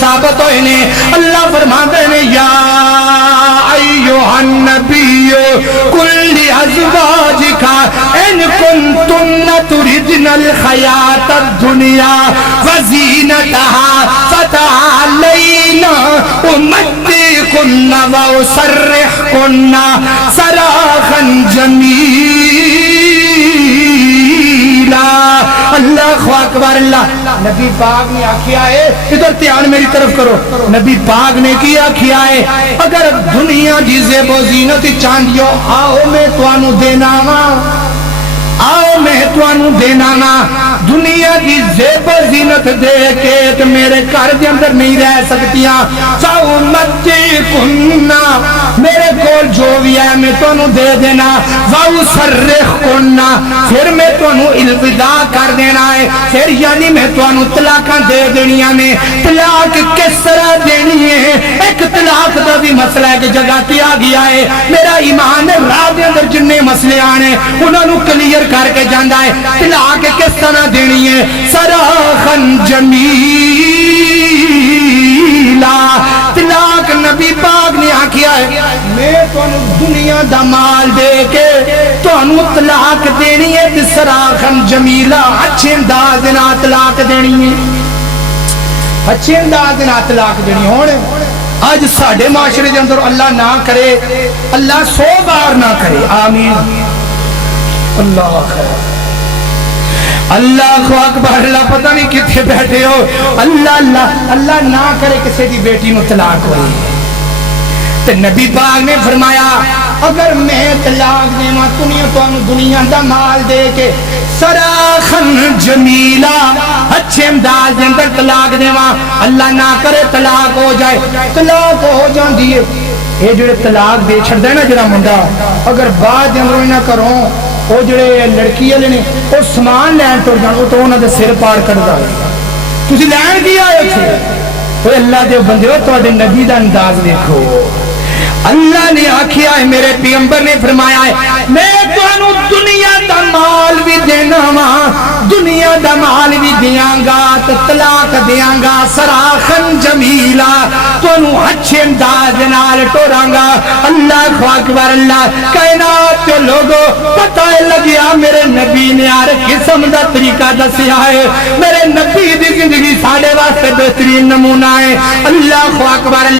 ثابت ہوئے نے. اللہ فرماتے ہیں یا ایھا النبی قل لازواجک ان کنتن تردن الحیاۃ الدنیا وزینتها فتعالین امتعکن واسرحکن سراحا جمیلا. اللہ اکبر. اللہ نبی پاک نے آکھیا ہے, ادھر دھیان میری طرف کرو, نبی پاک نے کیا آکھیا ہے اگر دنیا دی زیب و زینت چاندیو آؤ میں توانو دینا وا, آؤ میں توانو دینا وا. دنیا دی زیب و زینت دے کے تو میرے گھر دے اندر نہیں رہ سکتیاں. فَأُمَتِّعْكُنَّ میرے کول جو بھی ہے میں تانوں دے دینا. وَأُسَرِّحْكُنَّ پھر میں تانوں الوداع کر دینا ہے. پھر یعنی میں تانوں طلاقاں دے دینیاں نے. طلاق کس طرح دینی ہے؟ ایک طلاق دا بھی مسئلہ ہے کہ جگہ کیا گیا ہے. میرا ایمان راہ دے اندر جننے مسئلے آنے انہاں نوں کلیئر کر کے جاندا ہے. طلاق کس طرح دینی ہے؟ سراحا جمیلا. طلاق نبی پاک نے آکھیا ہے میں تانوں دنیا دا مال دے کے تانوں طلاق دینی ہے تے سراحا جمیلا, اچھے انداز نال طلاق دینی ہے, اچھے انداز نال طلاق دینی. ہن آج ساڈے معاشرے دے اندر اللہ نہ کرے, اللہ 100 بار نہ کرے, آمین. اللہ خیر. اللہ اکبر. اللہ پتہ نہیں کتنے بیٹھے ہو. اللہ اللہ اللہ نہ کرے کسی دی بیٹی نو طلاق ہوئی. تے نبی پاک نے فرمایا اگر میں طلاق دیواں دنیا دا مال دے کے سراحا جمیلا اچھے انداز دے اندر طلاق دیواں, اللہ نہ کرے طلاق ہو جائے, طلاق ہو جاندی ہے. یہ جڑے طلاق دے چھڑدا ہے نا جڑا منڈا, اگر بعد دے اندر نہ کروں وہ جڑے لڑکی والے نے وہ سامان لین ٹر جان, وہ تو انہاں دے سر پاڑ کڈدا ہے. تسی لین کی آئے تھے؟ اوے اللہ دے بندیو تواڈے نبی دا انداز دیکھو. اللہ نے آکھیا ہے, میرے پیغمبر نے فرمایا ہے میں تانوں دنیا دا مال بھی دینا وا, دنیا دا مال بھی دیاں گا تے طلاق دیاں گا سراحا جمیلا, تانوں اچھے انداز نال ٹوراں گا. اللہ اکبر. اللہ کائنات کے لوگوں پتہ لگیا میرے نبی نے ہر قسم دا طریقہ دسیا ہے. میرے نبی دی زندگی ساڈے واسطے بہترین نمونہ ہے. اللہ اکبر.